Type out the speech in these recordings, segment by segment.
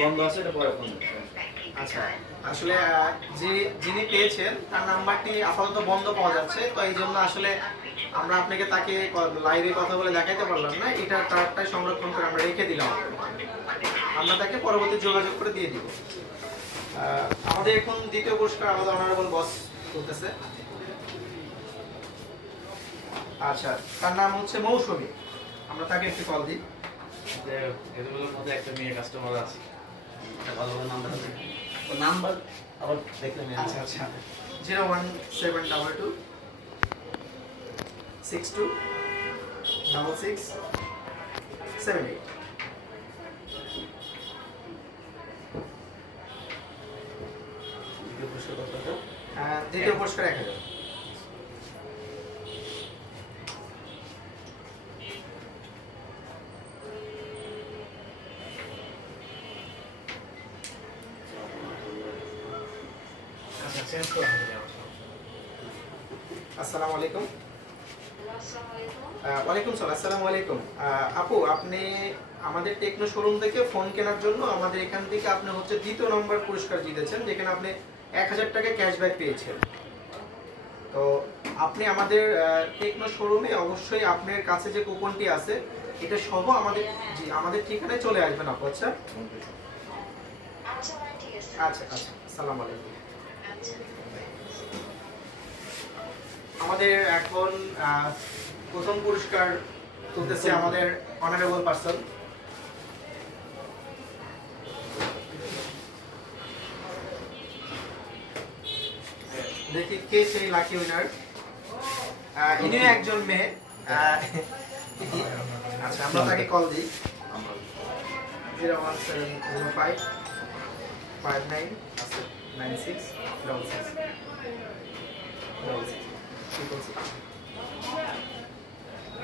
বন্ধ আছে, এটা পরে ফোন দিচ্ছি। আচ্ছা, আসলে যিনি পেয়েছেন তার নাম্বারটি আপাতত বন্ধ পাওয়া যাচ্ছে, তো এই জন্য আসলে আমরা আপনাকে তাকে লাইভে কথা বলে দেখাতে পারলাম না। এটা তারটাই সংরক্ষণ করে আমরা রেখে দিলাম। আমরা তাকে পরবর্তী যোগাযোগ করে দিয়ে দিব। আমাদের এখন দ্বিতীয় পুরস্কার আমাদের অনারেবল বস করতেছে। আচ্ছা, তার নাম হচ্ছে মৌসুমী। আমরা তাকে একটু কল দিই। এগুলোর মধ্যে একটা মেয়ে কাস্টমার আছে, একটা ভালো ভালো নাম্বার আছে, তো নাম্বার আবার দেখলে আচ্ছা আচ্ছা, 01722 62 66 78। দ্বিতীয় পুরস্কার কত টাকা? দ্বিতীয় পুরস্কার 1000। আচ্ছা চেঞ্জ করে আসসালামু আলাইকুম। ওয়ালাইকুম সালাম। আসসালামু আলাইকুম। আপু, আপনি আমাদের টেকনো শোরুম থেকে ফোন কেনার জন্য আমাদের এখান থেকে আপনি হচ্ছে দ্বিতীয় নম্বর পুরস্কার জিতেছেন, যেখানে আপনি 1000 টাকা ক্যাশব্যাক পেয়েছেন। তো আপনি আমাদের টেকনো শোরুমে অবশ্যই আপনার কাছে যে কুপনটি আছে এটা সহ আমাদের ঠিকানায় চলে আসবেন আপু। আচ্ছা আচ্ছা আচ্ছা, আসসালামু আলাইকুম। আমাদের এখন প্রথম পুরস্কার তুলতেছে আমাদের অনারেবল পারসন। দেখি কে সেই লাকি উইনার। ইনিও একজন মেয়ে। আচ্ছা, আমরা তাকে কল দিই। 01705 59 96 66 66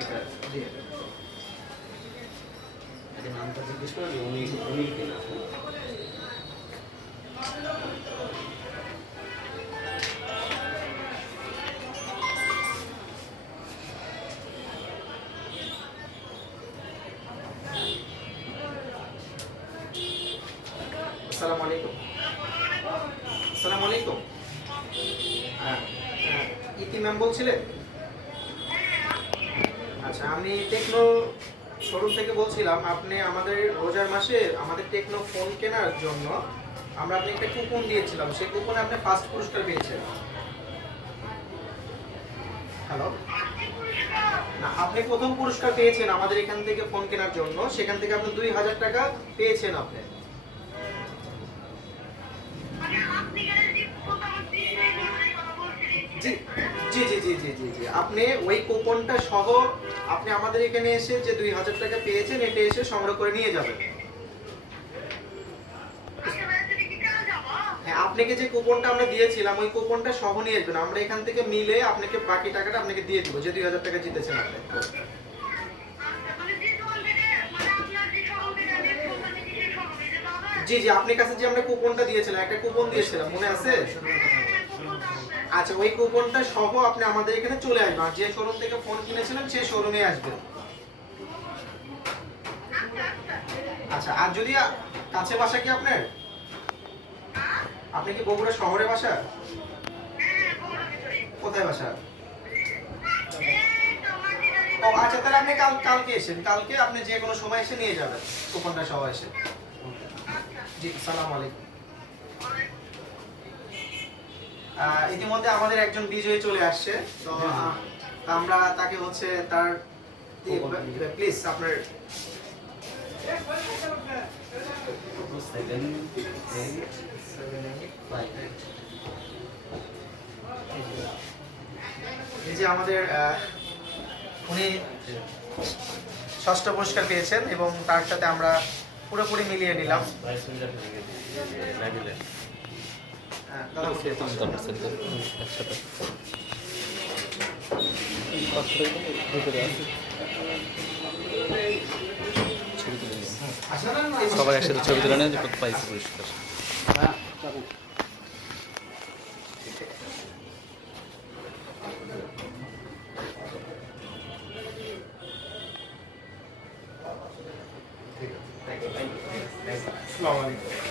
এটা দিয়ে দেন। আগে নামটা জিজ্ঞেস করে উনি কিনা। আসসালামু আলাইকুম। আসসালামু আলাইকুম। ইতি ম্যাম বলছিলেন? আচ্ছা, আমি টেকনো শোরুম থেকে বলছিলাম। আপনি আমাদের রোজার মাসে আমাদের টেকনো ফোন কেনার জন্য আমরা আপনাকে একটা কুপন দিয়েছিলাম, সেই কুপনে আপনি ফার্স্ট পুরস্কার পেয়েছেন। হ্যালো, না, আপনি প্রথম পুরস্কার পেয়েছেন আমাদের এখান থেকে ফোন কেনার জন্য, সেখান থেকে আপনি 2000 টাকা পেয়েছেন আপনি। জি জি জি জি জি জি জি, আপনি ওই কুপনটা সহ আপনি আমাদের এখানে এসে যে 2000 টাকা পেয়েছেন এটা এসে সংগ্রহ করে নিয়ে যাবেন। হ্যাঁ, আপনাকে যে কুপনটা আমরা দিয়েছিলাম ওই কুপনটা সহ নিয়ে আসবেন। আমরা এখান থেকে মিলে আপনাকে বাকি টাকাটা আপনাকে দিয়ে দিব, যে 2000 টাকা জিতেছেন আপনি। জি জি, আপনার কাছে যে আমরা কুপনটা দিয়েছিলাম, একটা কুপন দিয়েছিলাম, মনে আছে? আচ্ছা, ওই কুপনটা সহ আপনি আমাদের এখানে চলে আসবেন। আর যে শোরুম থেকে ফোন কিনেছিলেন সেই শোরুমে আসবেন। আচ্ছা, আর যদি কাছে বাসা কি আপনার? আপনি কি বগুড়া শহরে বাসা? কোথায় বাসা? ও আচ্ছা, তাহলে আপনি কালকে এসেন। কালকে আপনি যে কোনো সময় এসে নিয়ে যাবেন কুপনটা সহ এসে। জি, আসসালামু আলাইকুম। ইতিমধ্যে আমাদের একজন বিজয়ী চলে আসছে, তো আমরা তাকে হচ্ছে তার প্লিজ আপনার এই যে আমাদের উনি ষষ্ঠ পুরস্কার পেয়েছেন এবং তার সাথে আমরা পুরোপুরি মিলিয়ে নিলাম। সবাই একসাথে ছবি তুলে নেন যে পাইছে পুরস্কার। Thank you. আসসালামু আলাইকুম।